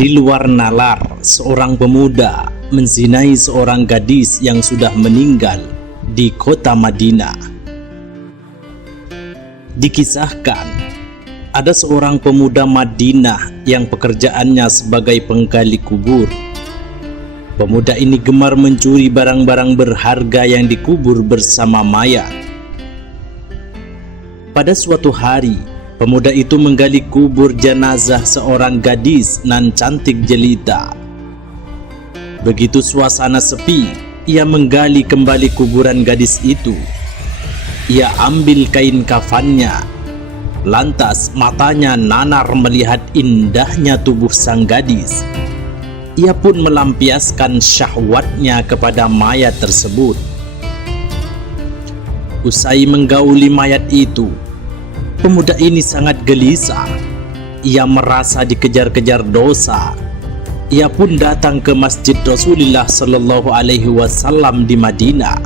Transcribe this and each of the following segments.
Di luar nalar, seorang pemuda menzinai seorang gadis yang sudah meninggal di kota Madinah. Dikisahkan, ada seorang pemuda Madinah yang pekerjaannya sebagai penggali kubur. Pemuda ini gemar mencuri barang-barang berharga yang dikubur bersama mayat. Pada suatu hari, pemuda itu menggali kubur jenazah seorang gadis nan cantik jelita. Begitu suasana sepi, ia menggali kembali kuburan gadis itu. Ia ambil kain kafannya. Lantas matanya nanar melihat indahnya tubuh sang gadis. Ia pun melampiaskan syahwatnya kepada mayat tersebut. Usai menggauli mayat itu, pemuda ini sangat gelisah. Ia merasa dikejar-kejar dosa. Ia pun datang ke masjid Rasulullah Shallallahu Alaihi Wasallam di Madinah.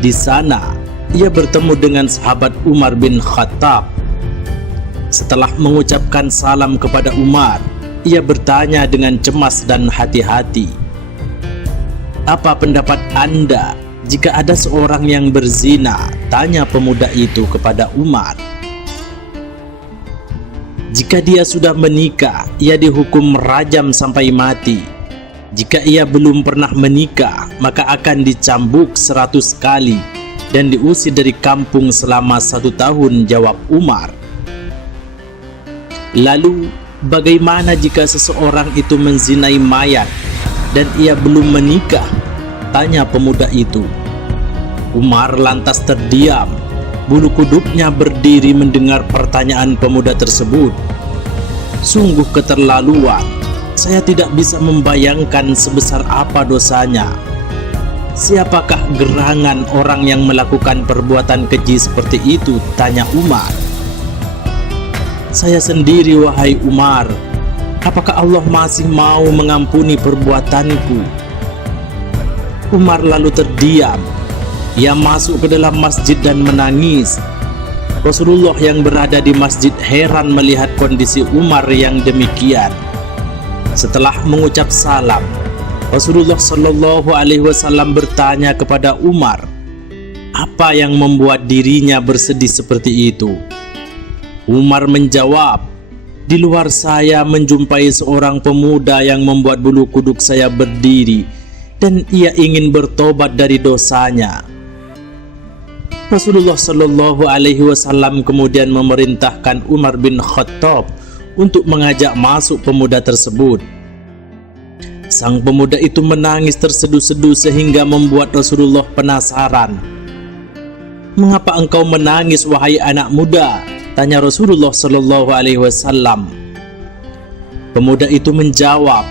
Di sana, ia bertemu dengan sahabat Umar bin Khattab. Setelah mengucapkan salam kepada Umar, ia bertanya dengan cemas dan hati-hati, "Apa pendapat Anda jika ada seorang yang berzina?" tanya pemuda itu kepada Umar. "Jika dia sudah menikah, ia dihukum rajam sampai mati. Jika ia belum pernah menikah, maka akan dicambuk 100 kali dan diusir dari kampung selama 1 tahun," jawab Umar. "Lalu bagaimana jika seseorang itu menzinai mayat dan ia belum menikah?" tanya pemuda itu. Umar lantas terdiam. Bulu kuduknya berdiri mendengar pertanyaan pemuda tersebut. "Sungguh keterlaluan. Saya tidak bisa membayangkan sebesar apa dosanya. Siapakah gerangan orang yang melakukan perbuatan keji seperti itu?" tanya Umar. "Saya sendiri, wahai Umar. Apakah Allah masih mau mengampuni perbuatanku?" Umar lalu terdiam. Ia masuk ke dalam masjid dan menangis. Rasulullah yang berada di masjid heran melihat kondisi Umar yang demikian. Setelah mengucap salam, Rasulullah Shallallahu Alaihi Wasallam bertanya kepada Umar, apa yang membuat dirinya bersedih seperti itu? Umar menjawab, "Di luar saya menjumpai seorang pemuda yang membuat bulu kuduk saya berdiri, dan ia ingin bertobat dari dosanya." Rasulullah Shallallahu Alaihi Wasallam kemudian memerintahkan Umar bin Khattab untuk mengajak masuk pemuda tersebut. Sang pemuda itu menangis terseduh-seduh sehingga membuat Rasulullah penasaran. "Mengapa engkau menangis, wahai anak muda?" tanya Rasulullah Shallallahu Alaihi Wasallam. Pemuda itu menjawab,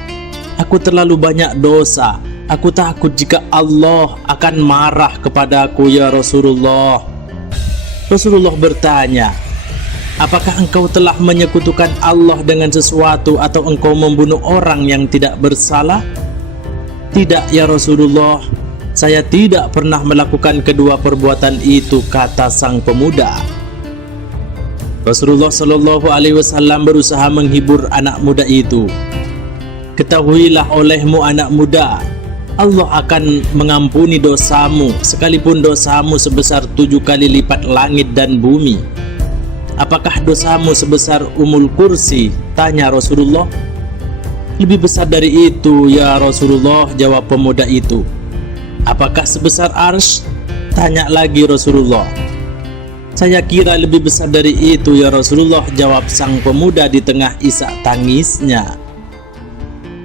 "Aku terlalu banyak dosa. Aku takut jika Allah akan marah kepadaku, ya Rasulullah." Rasulullah bertanya, "Apakah engkau telah menyekutukan Allah dengan sesuatu atau engkau membunuh orang yang tidak bersalah?" "Tidak, ya Rasulullah. Saya tidak pernah melakukan kedua perbuatan itu," kata sang pemuda. Rasulullah Shallallahu Alaihi Wasallam berusaha menghibur anak muda itu. "Ketahuilah olehmu anak muda, Allah akan mengampuni dosamu sekalipun dosamu sebesar 7 kali lipat langit dan bumi." "Apakah dosamu sebesar Ummul Kursi?" tanya Rasulullah. "Lebih besar dari itu, ya Rasulullah," jawab pemuda itu. "Apakah sebesar Arsy?" tanya lagi Rasulullah. "Saya kira lebih besar dari itu, ya Rasulullah," jawab sang pemuda di tengah isak tangisnya.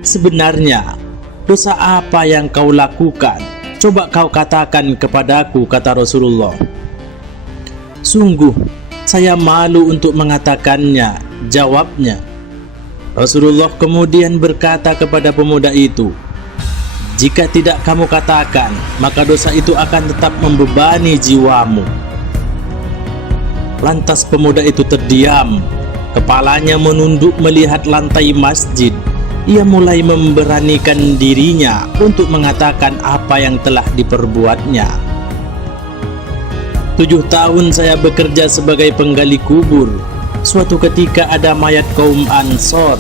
"Sebenarnya dosa apa yang kau lakukan? Coba kau katakan kepadaku," kata Rasulullah. "Sungguh, saya malu untuk mengatakannya," jawabnya. Rasulullah kemudian berkata kepada pemuda itu, "Jika tidak kamu katakan, maka dosa itu akan tetap membebani jiwamu." Lantas pemuda itu terdiam. Kepalanya menunduk melihat lantai masjid. Ia mulai memberanikan dirinya untuk mengatakan apa yang telah diperbuatnya. 7 tahun saya bekerja sebagai penggali kubur. Suatu ketika ada mayat kaum Ansor.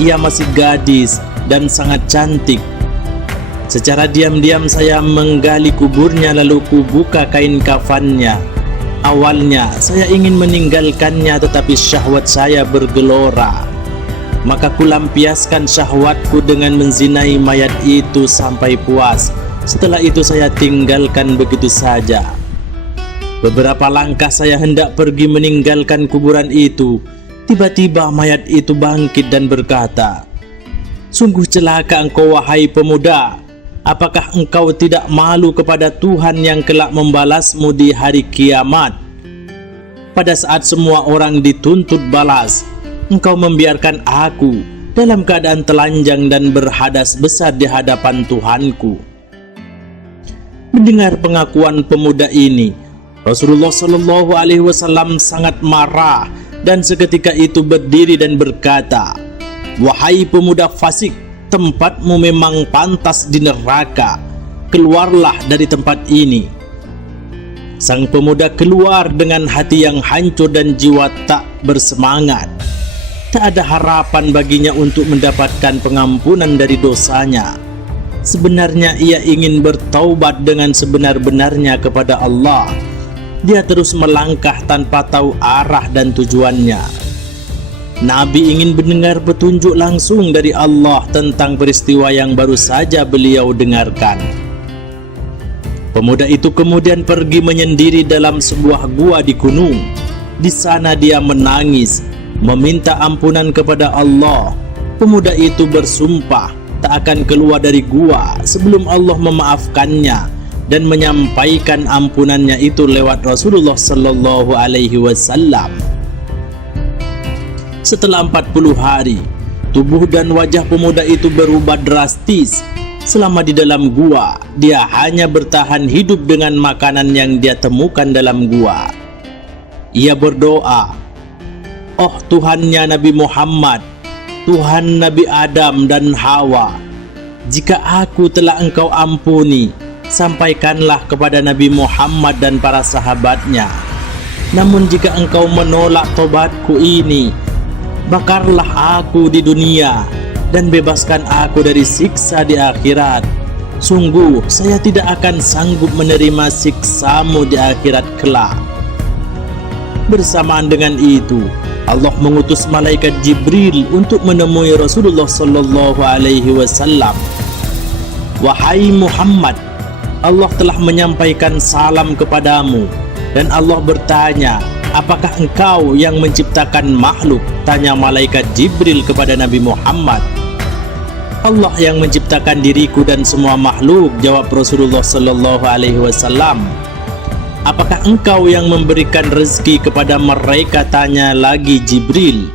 ia masih gadis dan sangat cantik. Secara diam-diam saya menggali kuburnya lalu kubuka kain kafannya. Awalnya saya ingin meninggalkannya, tetapi syahwat saya bergelora. Maka kulampiaskan syahwatku dengan menzinai mayat itu sampai puas. Setelah itu saya tinggalkan begitu saja. Beberapa langkah saya hendak pergi meninggalkan kuburan itu. Tiba-tiba mayat itu bangkit dan berkata, "Sungguh celaka engkau wahai pemuda. Apakah engkau tidak malu kepada Tuhan yang kelak membalasmu di hari kiamat? Pada saat semua orang dituntut balas, engkau membiarkan aku dalam keadaan telanjang dan berhadas besar di hadapan Tuhanku." Mendengar pengakuan pemuda ini, Rasulullah Shallallahu Alaihi Wasallam sangat marah dan seketika itu berdiri dan berkata, "Wahai pemuda fasik, tempatmu memang pantas di neraka. Keluarlah dari tempat ini." Sang pemuda keluar dengan hati yang hancur dan jiwa tak bersemangat. Tak ada harapan baginya untuk mendapatkan pengampunan dari dosanya. Sebenarnya ia ingin bertaubat dengan sebenar-benarnya kepada Allah. Dia terus melangkah tanpa tahu arah dan tujuannya. Nabi ingin mendengar petunjuk langsung dari Allah tentang peristiwa yang baru saja beliau dengarkan. Pemuda itu kemudian pergi menyendiri dalam sebuah gua di gunung. Di sana dia menangis, meminta ampunan kepada Allah. Pemuda itu bersumpah tak akan keluar dari gua sebelum Allah memaafkannya dan menyampaikan ampunannya itu lewat Rasulullah Sallallahu Alaihi Wasallam. Setelah 40 hari, tubuh dan wajah pemuda itu berubah drastis. Selama di dalam gua, dia hanya bertahan hidup dengan makanan yang dia temukan dalam gua. Ia berdoa, "Oh Tuhannya Nabi Muhammad, Tuhan Nabi Adam dan Hawa, jika aku telah Engkau ampuni, sampaikanlah kepada Nabi Muhammad dan para sahabatnya. Namun jika Engkau menolak tobatku ini, bakarlah aku di dunia dan bebaskan aku dari siksa di akhirat. Sungguh saya tidak akan sanggup menerima siksamu di akhirat kelak." Bersamaan dengan itu, Allah mengutus malaikat Jibril untuk menemui Rasulullah Sallallahu Alaihi Wasallam. "Wahai Muhammad, Allah telah menyampaikan salam kepadamu." Dan Allah bertanya, "Apakah engkau yang menciptakan makhluk?" tanya malaikat Jibril kepada Nabi Muhammad. "Allah yang menciptakan diriku dan semua makhluk," jawab Rasulullah Sallallahu Alaihi Wasallam. "Apakah engkau yang memberikan rezeki kepada mereka?" tanya lagi Jibril.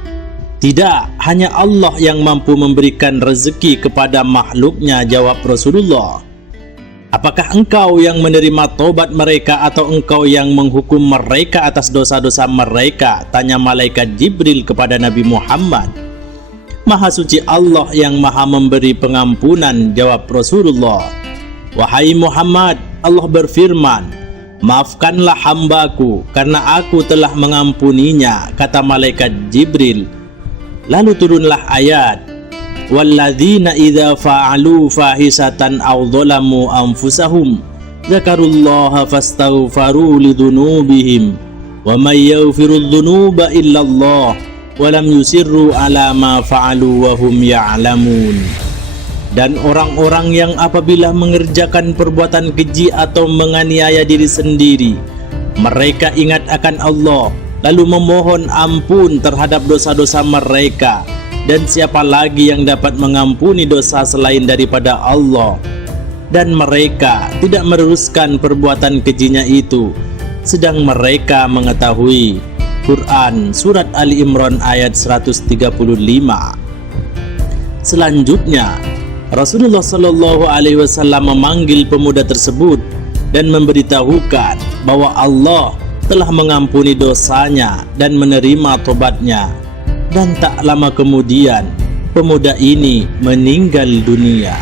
"Tidak, hanya Allah yang mampu memberikan rezeki kepada makhluknya," jawab Rasulullah. "Apakah engkau yang menerima tobat mereka atau engkau yang menghukum mereka atas dosa-dosa mereka?" tanya malaikat Jibril kepada Nabi Muhammad. "Maha suci Allah yang maha memberi pengampunan," jawab Rasulullah. "Wahai Muhammad, Allah berfirman, 'Maafkanlah hambaku karena aku telah mengampuninya,' kata malaikat Jibril. Lalu turunlah ayat, "Walladzina idza fa'alu fahisatan aw dzalamu anfusahum dzakarullaha fastaghfaru lidzunubihim wa may yaghfirudz dzunuba illallah wa lam yusirru ala ma fa'alu wa hum ya'lamun." Dan orang-orang yang apabila mengerjakan perbuatan keji atau menganiaya diri sendiri, mereka ingat akan Allah lalu memohon ampun terhadap dosa-dosa mereka, dan siapa lagi yang dapat mengampuni dosa selain daripada Allah? Dan mereka tidak meneruskan perbuatan kejinya itu, sedang mereka mengetahui. Quran Surat Ali Imran ayat 135. Selanjutnya, Rasulullah Shallallahu Alaihi Wasallam memanggil pemuda tersebut dan memberitahukan bahwa Allah telah mengampuni dosanya dan menerima tobatnya. Dan tak lama kemudian pemuda ini meninggal dunia.